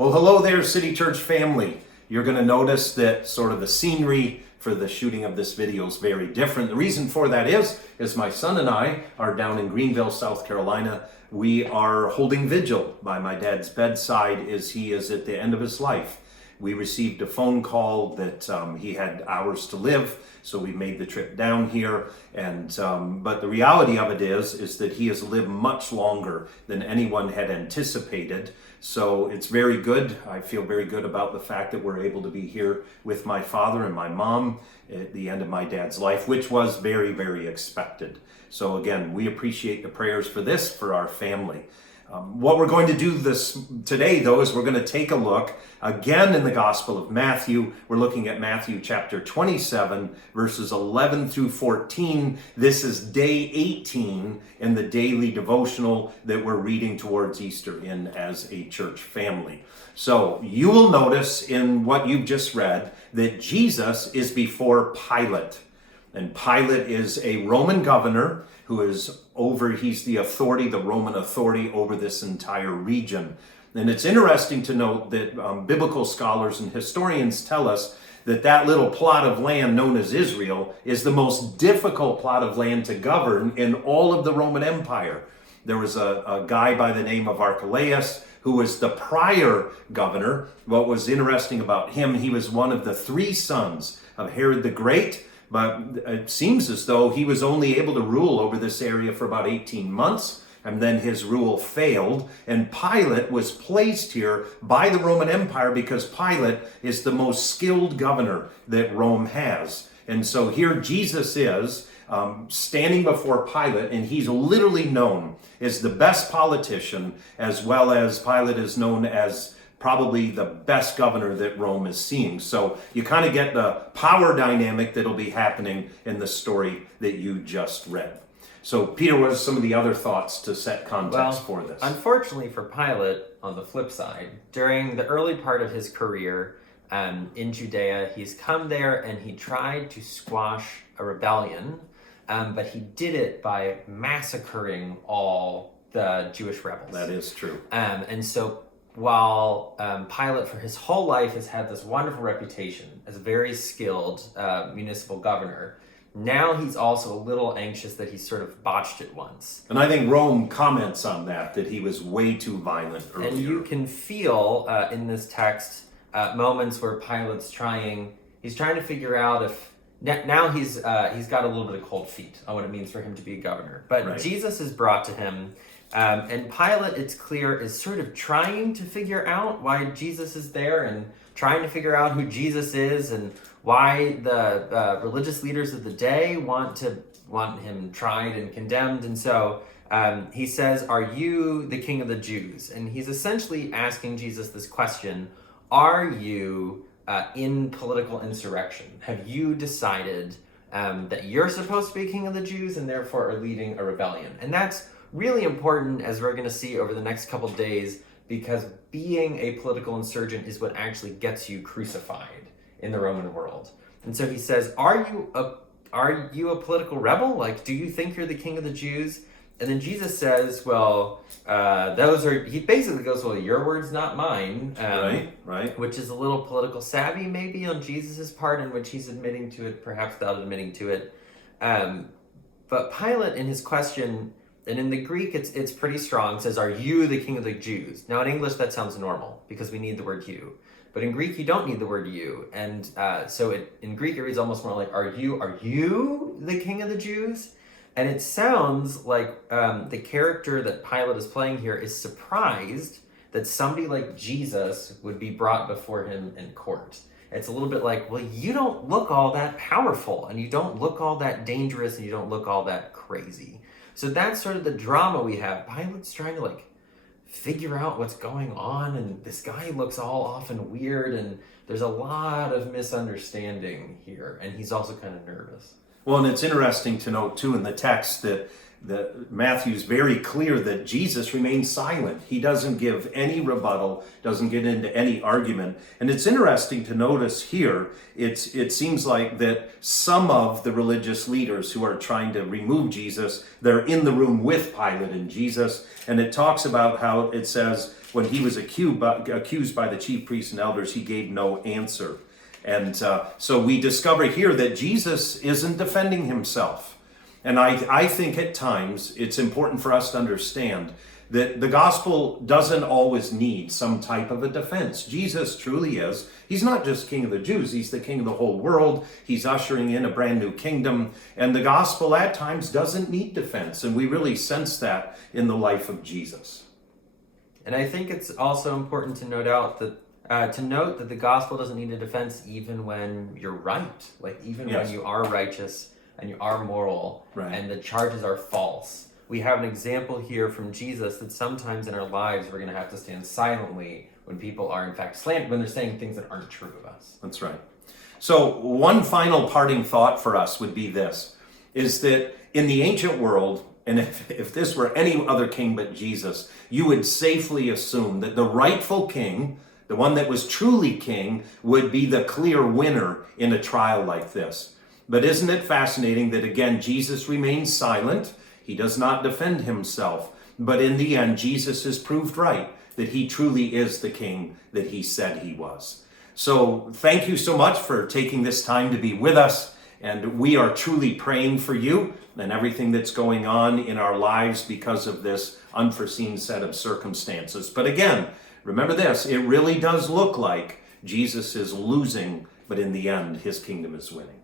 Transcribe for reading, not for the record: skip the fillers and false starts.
Well, hello there, City Church family. You're going to notice that sort of the scenery for the shooting of this video is very different. The reason for that is my son and I are down in Greenville, South Carolina. We are holding vigil by my dad's bedside as he is at the end of his life. We received a phone call that he had hours to live, so we made the trip down here. And but the reality of it is that he has lived much longer than anyone had anticipated. So it's very good. I feel very good about the fact that we're able to be here with my father and my mom at the end of my dad's life, which was very, very expected. So again, we appreciate the prayers for this, for our family. What we're going to do today, though, is we're going to take a look again in the Gospel of Matthew. We're looking at Matthew chapter 27, verses 11 through 14. This is day 18 in the daily devotional that we're reading towards Easter in as a church family. So you will notice in what you've just read that Jesus is before Pilate. And Pilate is a Roman governor who is he's the authority, the Roman authority over this entire region. And it's interesting to note that biblical scholars and historians tell us that little plot of land known as Israel is the most difficult plot of land to govern in all of the Roman Empire. There was a guy by the name of Archelaus who was the prior governor. What was interesting about him, he was one of the three sons of Herod the Great. But it seems as though he was only able to rule over this area for about 18 months, and then his rule failed. And Pilate was placed here by the Roman Empire because Pilate is the most skilled governor that Rome has. And so here Jesus is standing before Pilate, and he's literally known as the best politician, as well as Pilate is known as probably the best governor that Rome is seeing. So you kind of get the power dynamic that'll be happening in the story that you just read. So Peter, what are some of the other thoughts to set context for this? Unfortunately for Pilate, on the flip side, during the early part of his career in Judea, he's come there and he tried to squash a rebellion, but he did it by massacring all the Jewish rebels. That is true. And so while Pilate for his whole life has had this wonderful reputation as a very skilled municipal governor, now he's also a little anxious that he sort of botched it once. And I think Rome comments on that he was way too violent earlier. And you can feel in this text moments where Pilate's trying to figure out if, now he's got a little bit of cold feet on what it means for him to be a governor. But right. Jesus is brought to him, and Pilate, it's clear, is sort of trying to figure out why Jesus is there and trying to figure out who Jesus is and why the religious leaders of the day want him tried and condemned. And so he says, "Are you the King of the Jews?" And he's essentially asking Jesus this question: are you in political insurrection? Have you decided that you're supposed to be King of the Jews and therefore are leading a rebellion? And that's really important, as we're going to see over the next couple days, because being a political insurgent is what actually gets you crucified in the Roman world. And so he says, are you a political rebel? Like, do you think you're the King of the Jews? And then Jesus says, well, he basically goes, well, your words, not mine. Right. Which is a little political savvy maybe on Jesus's part, in which he's admitting to it, perhaps without admitting to it. But Pilate, in his question, and in the Greek, it's pretty strong, says, are you the King of the Jews? Now in English, that sounds normal because we need the word you. But in Greek, you don't need the word you. And in Greek, it reads almost more like, are you the King of the Jews? And it sounds like the character that Pilate is playing here is surprised that somebody like Jesus would be brought before him in court. It's a little bit like, well, you don't look all that powerful, and you don't look all that dangerous, and you don't look all that crazy. So that's sort of the drama we have. Pilate's trying to figure out what's going on, and this guy looks all off and weird, and there's a lot of misunderstanding here, and he's also kind of nervous. Well, and it's interesting to note, too, in the text that Matthew's very clear that Jesus remains silent. He doesn't give any rebuttal, doesn't get into any argument. And it's interesting to notice here, it seems like that some of the religious leaders who are trying to remove Jesus, they're in the room with Pilate and Jesus. And it talks about how it says when he was accused by the chief priests and elders, he gave no answer. And so we discover here that Jesus isn't defending himself. And I think at times it's important for us to understand that the gospel doesn't always need some type of a defense. Jesus truly is. He's not just King of the Jews. He's the King of the whole world. He's ushering in a brand new kingdom. And the gospel at times doesn't need defense. And we really sense that in the life of Jesus. And I think it's also important to note that the gospel doesn't need a defense even when you're right. Like even when you are righteous and you are moral, and the charges are false. We have an example here from Jesus that sometimes in our lives we're going to have to stand silently when people are in fact slandered, when they're saying things that aren't true of us. That's right. So one final parting thought for us would be this, is that in the ancient world, and if this were any other king but Jesus, you would safely assume that the rightful king, the one that was truly king, would be the clear winner in a trial like this. But isn't it fascinating that again, Jesus remains silent. He does not defend himself. But in the end, Jesus is proved right, that he truly is the king that he said he was. So thank you so much for taking this time to be with us. And we are truly praying for you and everything that's going on in our lives because of this unforeseen set of circumstances. But again, remember this, it really does look like Jesus is losing, but in the end, his kingdom is winning.